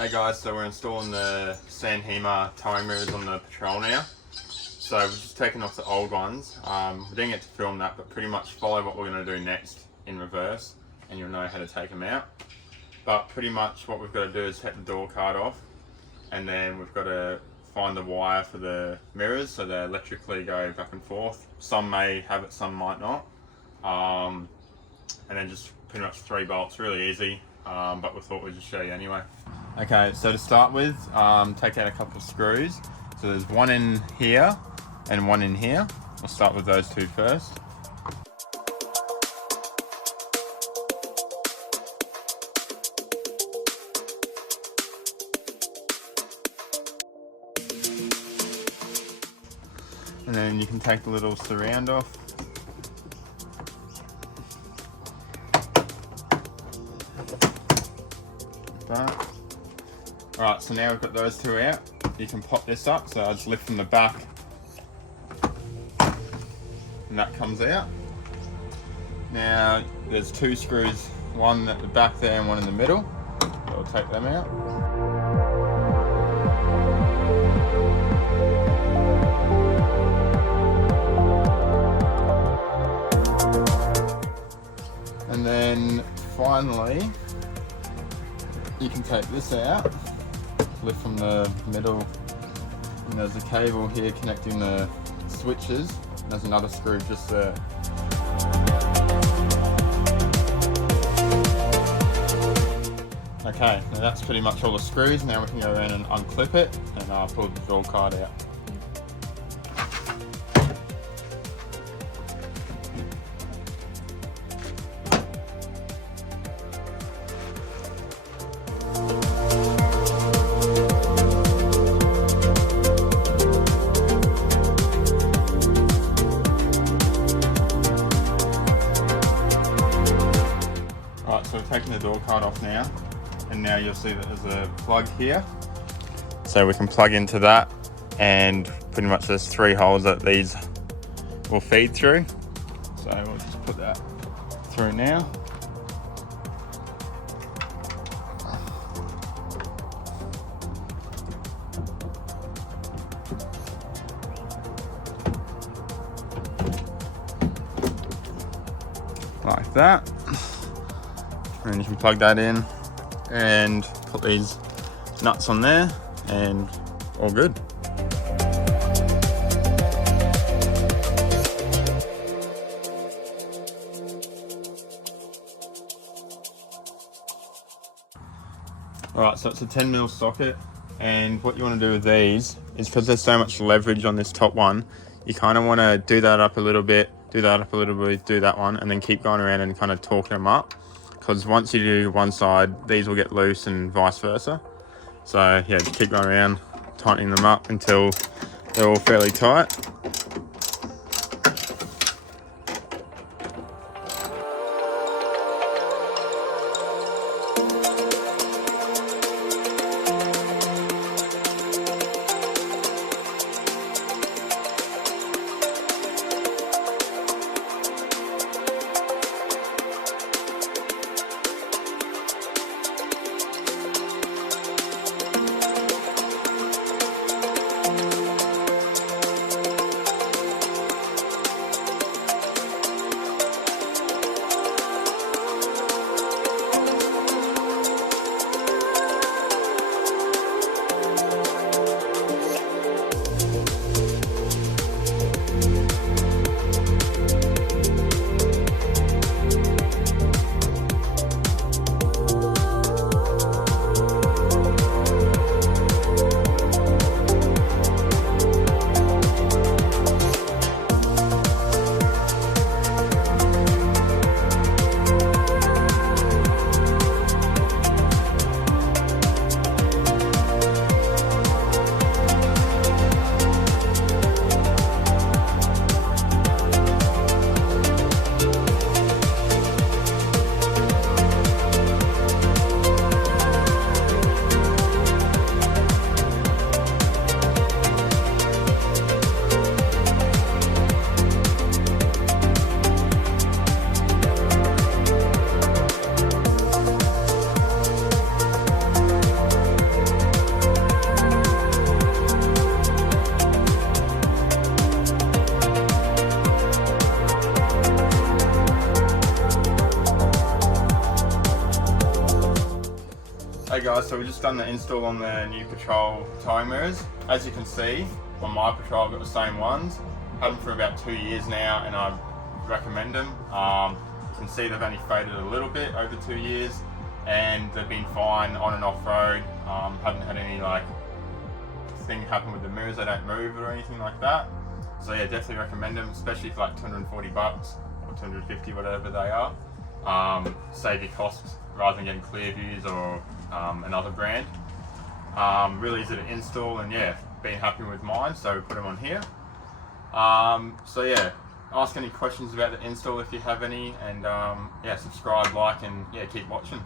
Hey guys, so we're installing the Sanhema towing mirrors on the Patrol now. So we're just taking off the old ones. We didn't get to film that, but pretty much follow what we're going to do next in reverse and you'll know how to take them out. But pretty much what we've got to do is take the door card off, and then we've got to find the wire for the mirrors so they electrically go back and forth. Some may have it, some might not. And then just pretty much 3 bolts, really easy, but we thought we'd just show you anyway. Okay, so to start with, take out a couple of screws. So there's one in here and one in here. We'll start with those two first. And then you can take the little surround off. That. Alright, so now we've got those two out. You can pop this up, so I'll just lift from the back and that comes out. Now there's 2 screws, one at the back there and one in the middle. So I'll take them out. And then finally, you can take this out, lift from the middle, and there's a cable here connecting the switches. There's another screw just there. Okay, now that's pretty much all the screws. Now we can go around and unclip it and pull the door card out. So we're taking the door card off now, and now you'll see that there's a plug here. So we can plug into that, and pretty much there's 3 holes that these will feed through. So we'll just put that through now. Like that. And you can plug that in and put these nuts on there and all good. Alright, so it's a 10mm socket, and what you want to do with these is, because there's so much leverage on this top one, you kind of want to do that up a little bit, do that up a little bit, do that one, and then keep going around and kind of torquing them up. Because once you do one side, these will get loose and vice versa. So yeah, just keep going around, tightening them up until they're all fairly tight. Hey guys, so we've just done the install on the new Patrol towing mirrors. As you can see, on my Patrol I've got the same ones. Had them for about 2 years now and I recommend them. You can see they've only faded a little bit over 2 years and they've been fine on and off road. Haven't had any like thing happen with the mirrors, they don't move or anything like that. So yeah, definitely recommend them, especially for like 240 bucks or 250, whatever they are. Save your costs rather than getting Clear Views or another brand. Really easy to install and yeah, been happy with mine, so we put them on here. So yeah, ask any questions about the install if you have any, and yeah, subscribe, like, and yeah, keep watching.